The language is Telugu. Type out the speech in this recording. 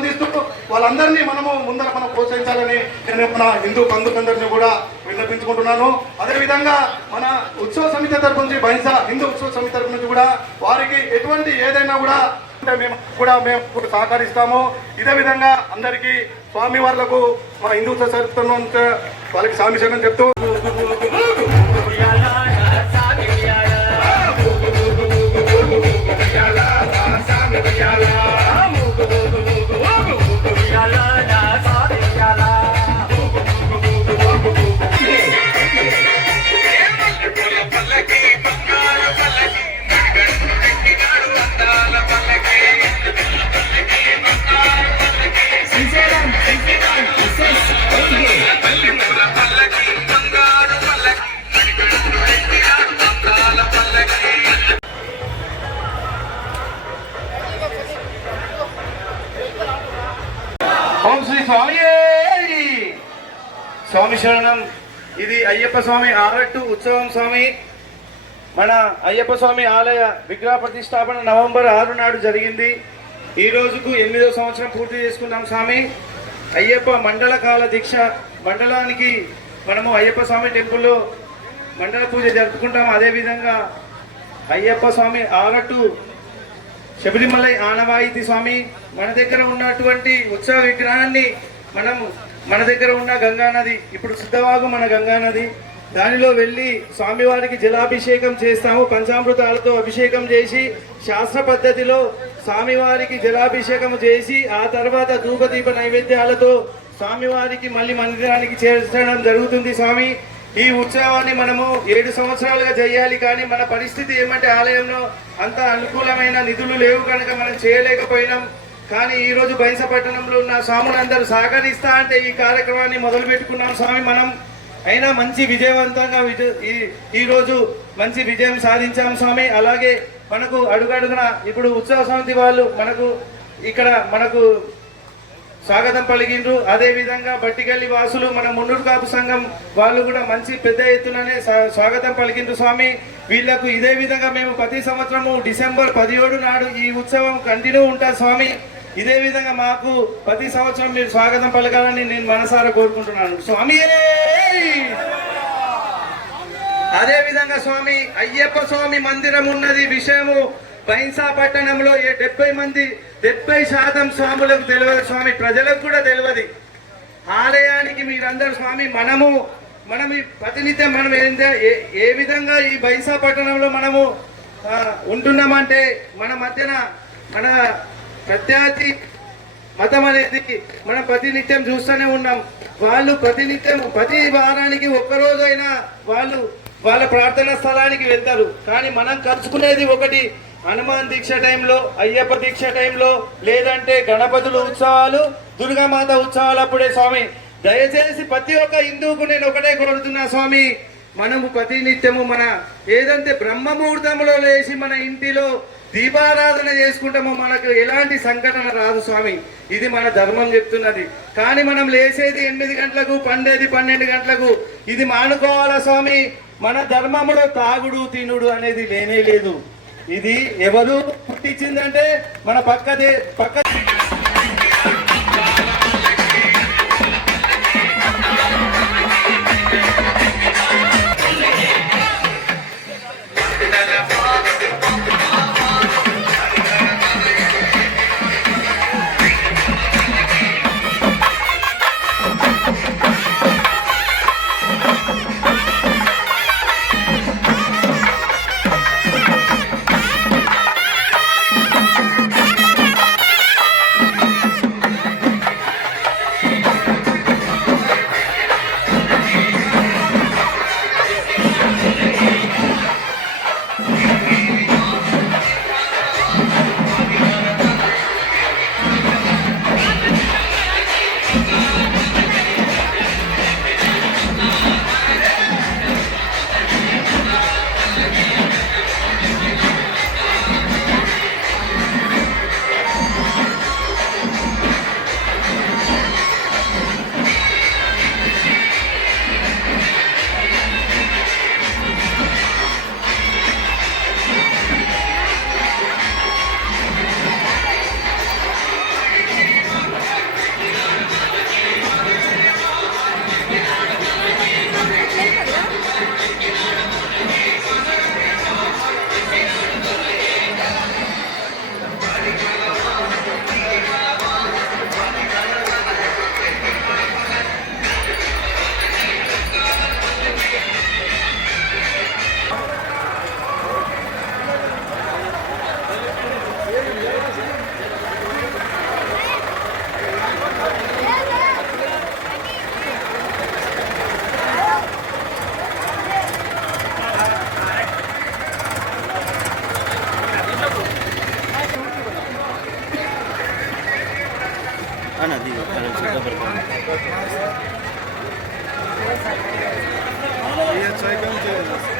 అందిస్తూ వాళ్ళందరినీ మనము ముందర మనం ప్రోత్సహించాలని నేను మన హిందూ బంధువులందరినీ కూడా విన్నపించుకుంటున్నాను. అదేవిధంగా మన ఉత్సవ సమితి తరపు నుంచి బైన్సా హిందూ ఉత్సవ సమితి తరపు నుంచి కూడా వారికి ఎటువంటి ఏదైనా కూడా మేము సహకరిస్తాము. ఇదే విధంగా అందరికీ స్వామి వాళ్లకు మన హిందూ ఉత్సవ సమితి వాళ్ళకి సామిశనం చెప్తూ ఓం శ్రీ స్వామి స్వామి శరణం. ఇది అయ్యప్ప స్వామి ఆరట్టు ఉత్సవం. స్వామి మన అయ్యప్ప స్వామి ఆలయ విగ్రహ ప్రతిష్టాపన నవంబర్ 6 నాడు జరిగింది. ఈ రోజుకు 8వ సంవత్సరం పూర్తి చేసుకున్నాం. స్వామి అయ్యప్ప మండల కాల దీక్ష మండలానికి మనము అయ్యప్ప స్వామి టెంపుల్లో మండల పూజ జరుపుకుంటాం. అదేవిధంగా అయ్యప్ప స్వామి ఆరట్టు శబరిమలై ఆనవాయితీ. స్వామి మన దగ్గర ఉన్నటువంటి ఉత్సవ విగ్రహాన్ని మన దగ్గర ఉన్న గంగానది, ఇప్పుడు సిద్ధవాగు మన గంగానది, దానిలో వెళ్ళి స్వామివారికి జలాభిషేకం చేస్తాము. పంచామృతాలతో అభిషేకం చేసి శాస్త్ర పద్ధతిలో స్వామివారికి జలాభిషేకం చేసి ఆ తర్వాత ధూపదీప నైవేద్యాలతో స్వామివారికి మళ్ళీ మందిరానికి చేర్చడం జరుగుతుంది. స్వామి ఈ ఉత్సవాన్ని మనము 7 సంవత్సరాలుగా చేయాలి. కానీ మన పరిస్థితి ఏమంటే ఆలయంలో అంత అనుకూలమైన నిధులు లేవు కనుక మనం చేయలేకపోయినాం. కానీ ఈ రోజు బైన్సా పట్టణంలో ఉన్న స్వాములందరూ సహకరిస్తా అంటే ఈ కార్యక్రమాన్ని మొదలు పెట్టుకున్నాం. స్వామి మనం అయినా మంచి విజయవంతంగా ఈ రోజు మంచి విజయం సాధించాం. స్వామి అలాగే మనకు అడుగడుగున ఇప్పుడు ఉత్సవ సమితి వాళ్ళు మనకు స్వాగతం పలికిండ్రు. అదే విధంగా బట్టిగల్లి వాసులు మన మున్నూరు కాపు సంఘం వాళ్ళు కూడా మంచి పెద్ద ఎత్తుననే స్వాగతం పలికిండ్రు. స్వామి వీళ్లకు ఇదే విధంగా మేము ప్రతి సంవత్సరము డిసెంబర్ 17 నాడు ఈ ఉత్సవం కంటిన్యూ ఉంటుంది. స్వామి ఇదే విధంగా మాకు ప్రతి సంవత్సరం మీరు స్వాగతం పలకాలని నేను మనసారా కోరుకుంటున్నాను. స్వామి అదే విధంగా స్వామి అయ్యప్ప స్వామి మందిరం ఉన్నది విషయము బైన్సా పట్టణంలో 70% స్వాములకు తెలియదు. స్వామి ప్రజలకు కూడా తెలియదు. ఆలయానికి మీరందరూ స్వామి మనం ప్రతినిత్యం మనం ఏ విధంగా ఈ బైన్సా పట్టణంలో మనము ఉంటున్నామంటే మన మధ్యన మన ప్రత్యర్థి మతం అనేది మనం ప్రతినిత్యం చూస్తూనే ఉన్నాం. వాళ్ళు ప్రతి వారానికి ఒక్కరోజైనా వాళ్ళ ప్రార్థనా స్థలానికి వెళ్తారు. కానీ మనం కలుసుకునేది ఒకటి హనుమాన్ దీక్ష టైంలో, అయ్యప్ప దీక్ష టైంలో, లేదంటే గణపతుల ఉత్సవాలు, దుర్గామాత ఉత్సవాలు అప్పుడే. స్వామి దయచేసి ప్రతి ఒక్క హిందువుకు నేను ఒకటే కోరుతున్నా. స్వామి మనము ప్రతినిత్యము ఏదంటే బ్రహ్మముహూర్తంలో లేచి మన ఇంటిలో దీపారాధన చేసుకుంటామో మనకు ఎలాంటి సంఘటన రాదు. స్వామి ఇది మన ధర్మం చెప్తున్నది. కానీ మనం లేచేది 8 గంటలకు, పండేది 12 గంటలకు. ఇది మానుకోవాలా. స్వామి మన ధర్మంలో తాగుడు తినుడు అనేది లేనే లేదు. ఇది ఎవరు పుట్టించిందంటే మన పక్క ये अच्छा है, कम चाहिए।